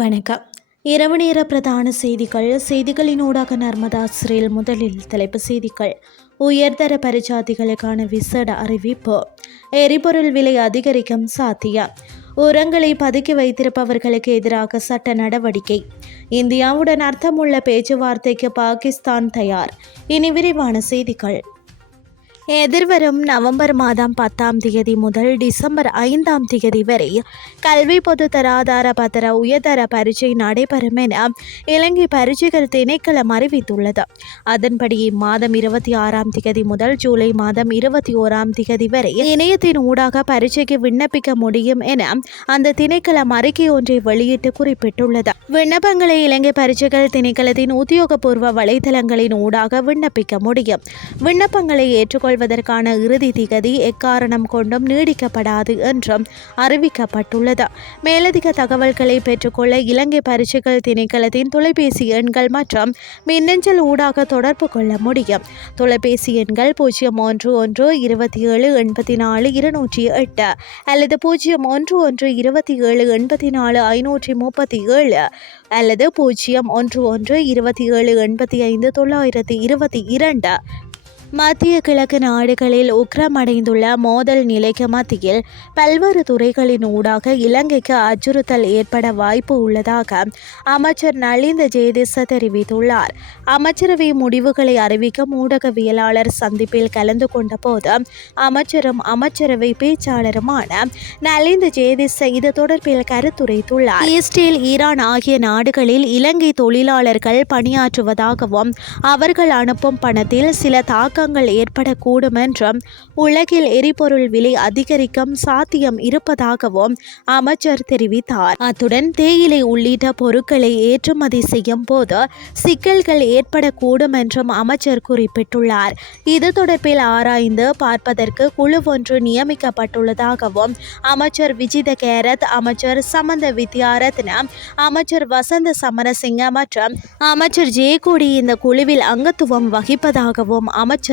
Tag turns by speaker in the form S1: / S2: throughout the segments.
S1: வணக்கம் இரவு நேர பிரதான செய்திகள் செய்திகளின் ஊடாக நர்மதா சிறையில் முதலில் தலைப்பு செய்திகள் உயர்தர பரிஜாதிகளுக்கான விசட அறிவிப்பு எரிபொருள் விலை அதிகரிக்கும் சாத்தியம் உரங்களை பதுக்கி வைத்திருப்பவர்களுக்கு எதிராக சட்ட நடவடிக்கை இந்தியாவுடன் அர்த்தமுள்ள பேச்சுவார்த்தைக்கு பாகிஸ்தான் தயார் இனி விரிவான செய்திகள் எதிர்வரும் நவம்பர் மாதம் பத்தாம் தேதி முதல் டிசம்பர் ஐந்தாம் தேதி வரை கல்வி பொது தராதார பத்திர உயர்தர பரீட்சை நடைபெறும் என இலங்கை பரீட்சைகள் திணைக்களம் அறிவித்துள்ளது அதன்படி இம்மாதம் இருபத்தி ஆறாம் தேதி முதல் ஜூலை மாதம் இருபத்தி ஓராம் தேதி வரை இணையத்தின் ஊடாக பரீட்சைக்கு விண்ணப்பிக்க முடியும் என அந்த திணைக்களம் அறிக்கை ஒன்றை வெளியிட்டு குறிப்பிட்டுள்ளது விண்ணப்பங்களை இலங்கை பரீட்சைகள் திணைக்களத்தின் உத்தியோகபூர்வ வலைதளங்களின் ஊடாக விண்ணப்பிக்க முடியும் விண்ணப்பங்களை ஏற்றுக்கொள்ள கொள்வதற்கான இறுதி திகதி எக்காரணம் கொண்டும் நீடிக்கப்படாது என்றும் அறிவிக்கப்பட்டுள்ளது மேலதிக தகவல்களை பெற்றுக்கொள்ள இலங்கை பரிசுகள் திணைக்களத்தின் தொலைபேசி எண்கள் மற்றும் மின்னஞ்சல் ஊடாக தொடர்பு கொள்ள முடியும் தொலைபேசி எண்கள் பூஜ்ஜியம் ஒன்று ஒன்று இருபத்தி ஏழு எண்பத்தி நாலு இருநூற்றி எட்டு அல்லது பூஜ்ஜியம் ஒன்று ஒன்று இருபத்தி ஏழு எண்பத்தி நாலு ஐநூற்றி முப்பத்தி ஏழு அல்லது பூஜ்ஜியம் ஒன்று ஒன்று இருபத்தி ஏழு எண்பத்தி ஐந்து தொள்ளாயிரத்தி இருபத்தி இரண்டு மத்திய கிழக்கு நாடுகளில் உக்கிரமடைந்துள்ள மோதல் நிலைக்கு மத்தியில் பல்வேறு துறைகளின் ஊடாக இலங்கைக்கு அச்சுறுத்தல் ஏற்பட வாய்ப்பு உள்ளதாக அமைச்சர் நலிந்த ஜெயதிச தெரிவித்துள்ளார் அமைச்சரவை முடிவுகளை அறிவிக்கும் ஊடகவியலாளர் சந்திப்பில் கலந்து கொண்ட போது அமைச்சரும் அமைச்சரவை பேச்சாளருமான நலிந்த ஜெயதிச இது தொடர்பில் கருத்துரைத்துள்ளார் இஸ்ரேல் ஈரான் ஆகிய நாடுகளில் இலங்கை தொழிலாளர்கள் பணியாற்றுவதாகவும் அவர்கள் அனுப்பும் பணத்தில் சில தாக்க தாக்கங்கள் ஏற்படக்கூடும் என்றும் உலகில் எரிபொருள் விலை அதிகரிக்கும் சாத்தியம் இருப்பதாகவும் அமைச்சர் தெரிவித்தார் அத்துடன் தேயிலை உள்ளிட்ட பொருட்களை ஏற்றுமதி செய்யும் போது சிக்கல்கள் ஏற்படக்கூடும் என்றும் அமைச்சர் குறிப்பிட்டுள்ளார் இது தொடர்பில் ஆராய்ந்து பார்ப்பதற்கு குழு ஒன்று நியமிக்கப்பட்டுள்ளதாகவும் அமைச்சர் விஜித கேரத் அமைச்சர் சமந்த வித்யாரத்ன அமைச்சர் வசந்த சமரசிங்க மற்றும் அமைச்சர் ஜெயக்கோடி இந்த குழுவில் அங்கத்துவம் வகிப்பதாகவும் அமைச்சர்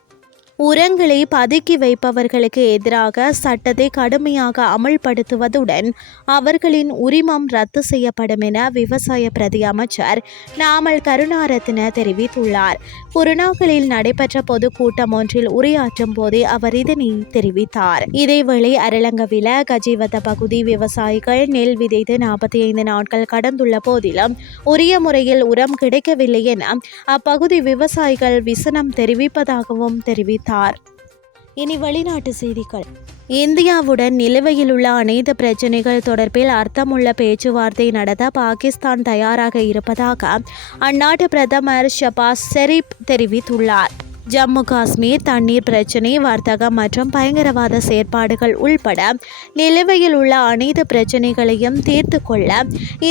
S1: உரங்களை பதுக்கி வைப்பவர்களுக்கு எதிராக சட்டத்தை கடுமையாக அமல்படுத்துவதுடன் அவர்களின் உரிமம் ரத்து செய்யப்படும் என விவசாய பிரதி அமைச்சர் நாமல் கருணாரத்ன தெரிவித்துள்ளார் புறநாக்களில் நடைபெற்ற பொதுக்கூட்டம் ஒன்றில் உரையாற்றும் போதே அவர் இதனை தெரிவித்தார் இதேவேளை அரலங்கவில கஜீவத பகுதி விவசாயிகள் நெல் விதைத்து நாற்பத்தி ஐந்து நாட்கள் கடந்துள்ள போதிலும் உரிய முறையில் உரம் கிடைக்கவில்லை என அப்பகுதி விவசாயிகள் விசனம் தெரிவிப்பதாகவும் தெரிவித்தார் தெரிவித்தார் இனி வெளிநாட்டு செய்திகள் இந்தியாவுடன் நிலுவையில் உள்ள அனைத்து பிரச்சினைகள் தொடர்பில் அர்த்தமுள்ள பேச்சுவார்த்தை நடத்த பாகிஸ்தான் தயாராக இருப்பதாக அந்நாட்டு பிரதமர் ஷபாஸ் ஷெரீப் தெரிவித்துள்ளார் ஜம்மு காஷ்மீர் தண்ணீர் பிரச்சினை வர்த்தகம் மற்றும் பயங்கரவாத செயற்பாடுகள் உள்பட நிலுவையில் உள்ள அனைத்து பிரச்சினைகளையும் தீர்த்து கொள்ள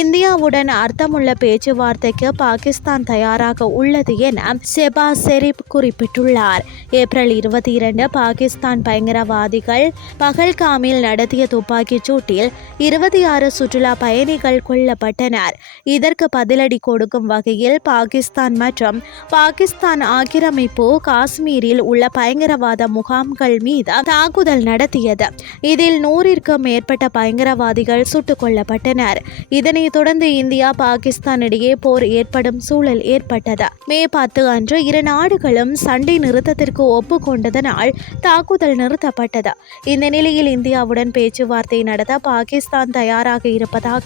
S1: இந்தியாவுடன் அர்த்தமுள்ள பேச்சுவார்த்தைக்கு பாகிஸ்தான் தயாராக உள்ளது என செபா செரிப் குறிப்பிட்டுள்ளார் ஏப்ரல் இருபத்தி இரண்டு பாகிஸ்தான் பயங்கரவாதிகள் பகல்காமில் நடத்திய துப்பாக்கிச் சூட்டில் இருபத்தி ஆறு சுற்றுலா பயணிகள் கொல்லப்பட்டனர் இதற்கு பதிலடி கொடுக்கும் வகையில் பாகிஸ்தான் மற்றும் பாகிஸ்தான் ஆக்கிரமிப்பு காஷ்மீரில் உள்ள பயங்கரவாத முகாம்கள் மீது தாக்குதல் நடத்தியது இதில் நூறிற்கும் மேற்பட்ட பயங்கரவாதிகள் சுட்டுக் கொல்லப்பட்டனர் இதனைத் தொடர்ந்து இந்தியா பாகிஸ்தான் இடையே போர் ஏற்படும் சூழல் ஏற்பட்டது மே பத்து அன்று இரு நாடுகளும் சண்டை நிறுத்தத்திற்கு ஒப்புக்கொண்டதனால் தாக்குதல் நிறுத்தப்பட்டது இந்த நிலையில் இந்தியாவுடன் பேச்சுவார்த்தை நடத்த பாகிஸ்தான் தயாராக இருப்பதாக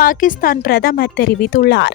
S1: பாகிஸ்தான் பிரதமர் தெரிவித்துள்ளார்